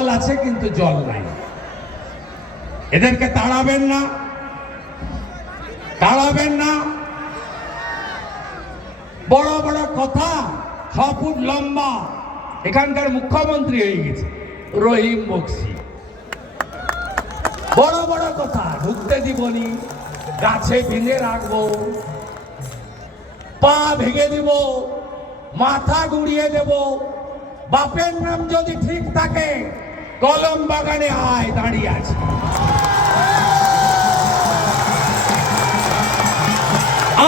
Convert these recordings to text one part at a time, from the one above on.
Call আছে কিন্তু জল নাই। এদেরকে তাড়াবেন না। তাড়াবেন না। বড় বড় কথা, ছ ফুট লম্বা। এখানকার মুখ্যমন্ত্রী হয়ে গেছে, রহিম বক্সি। বড় বড় কথা, ঢুকতে দিবনি গাছে ভেঙে রাখব। পা ভেঙে দিব, মাথা গুড়িয়ে দেব। বাপের নাম যদি ঠিক থাকে কলম বাগানে আয়, দাঁড়িয়ে আছে।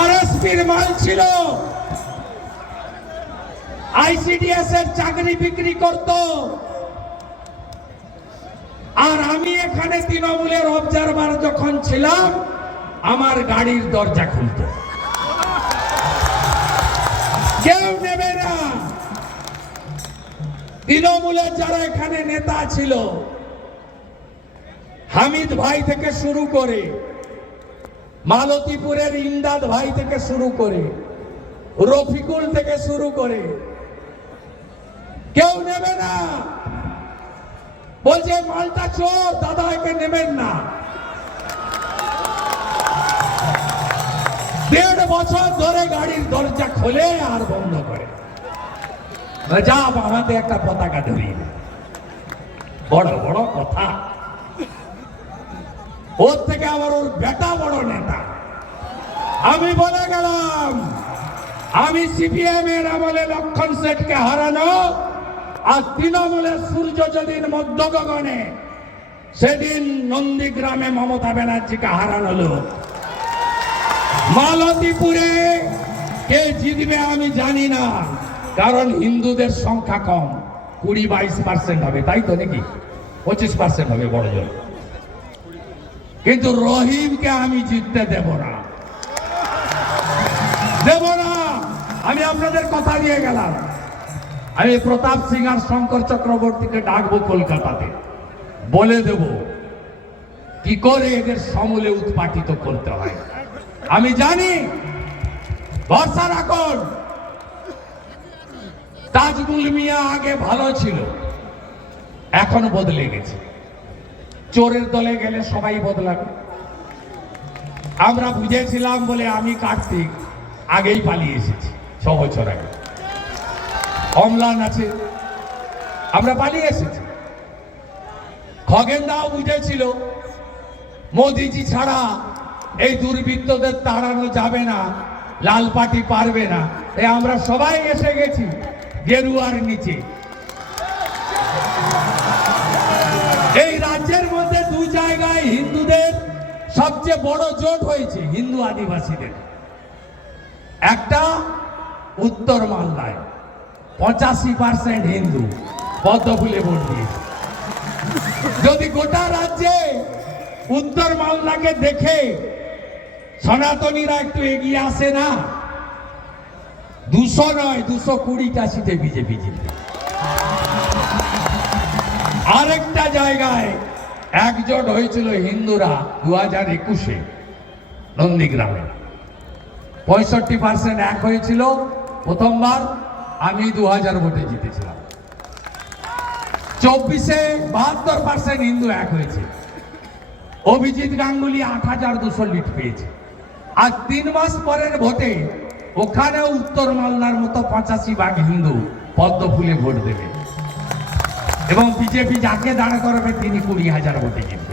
আরএসপির মাল ছিল। আইসিডিএস এর চাকরি বিক্রি করত। আর আমি এখানে তৃণমূলের অবজারভার যখন ছিলাম, আমার গাড়ির দরজা খুলতো। কেউ নেবে না। তৃণমূলের যারা এখানে নেতা ছিল, হামিদ ভাই থেকে শুরু করে, মালতীপুরের ইমদাদ ভাই থেকে শুরু করে, রফিকুল থেকে শুরু করে, কেউ নেবে না। বলছে, মালটা চোর, দাদা একে নেবেন না। দেড় বছর ধরে গাড়ির দরজা খোলে আর বন্ধ করে। একটা পতাকা ধরিয়ে বড় বড় কথা। ওর থেকে আবার ওর বেটা বড় নেতা। আমি বলে গেলাম, আমি সিপিএম এর আমলে লক্ষণ সেটকে হারানো, আর তৃণমূলের সূর্য যেদিন মধ্য গগনে সেদিন নন্দীগ্রামে মমতা ব্যানার্জিকে হারানো লোক। মালতীপুরে কে জিতবে আমি জানি না। কারণ হিন্দুদের সংখ্যা কম, কুড়ি বাইশ পার্সেন্ট হবে, তাই তো নাকি? পঁচিশ পার্সেন্ট হবে বড় জোর কিন্তু রহিমকে আমি জিততে দেব না। দেব না। আমি আপনাদের কথা দিয়ে গেলাম। আমি প্রতাপ সিং আর শঙ্কর চক্রবর্তীকে ডাকবো কলকাতাতে। বলে দেব, কি করে এদের সমূলে উৎপাটিত করতে হয়? আমি জানি, ভরসা রাখুন। তাজমুল মিয়া আগে ভালো ছিল। এখন বদলে গেছে। চোরের দলে গেলে সবাই বদলাবে। আমরা বুঝেছিলাম বলে আমি কার্তিক আগেই পালিয়ে এসেছি, ছ বছর আগে। অমলান আছে। আমরা পালিয়ে এসেছি। খগেন দাও বুঝেছিল, মোদিজি ছাড়া এই দুর্বৃত্তদের তাড়ানো যাবে না, লাল পার্টি পারবে না। তাই আমরা সবাই এসে গেছি। গেরুয়ার নিচে। এই রাজ্যের মধ্যে দু জায়গায় হিন্দুদের সবচেয়ে বড় জোট হয়েছে, হিন্দু আদিবাসীদের। একটা উত্তর মালদায়, পঁচাশি পার্সেন্ট হিন্দু পদ্মফুলে ভোট দিয়েছে। যদি গোটা রাজ্যে উত্তর মালদাকে দেখে সনাতনীরা একটু এগিয়ে আসে না দুশো নয়, দুশো কুড়িটা সিটে বিজেপি জিতবে। আরেকটা জায়গায় একজোট হয়েছিল হিন্দুরা দু হাজার একুশে, নন্দীগ্রামে। পঁয়ষট্টি পার্সেন্ট এক হয়েছিল প্রথমবার, আমি দু হাজার ভোটে জিতেছিলাম। চব্বিশে বাহাত্তর পার্সেন্ট হিন্দু এক হয়েছে। অভিজিৎ গাঙ্গুলি আট হাজার দুশো লিট পেয়েছে। আর তিন মাস পরের ভোটে ওখানে উত্তর মালদার মতো পঁচাশি ভাগ হিন্দু পদ্ম ফুলে ভোট দেবে। এবং বিজেপি যাকে দাঁড় করবে তিনি কুড়ি হাজার ভোটে জিতবেন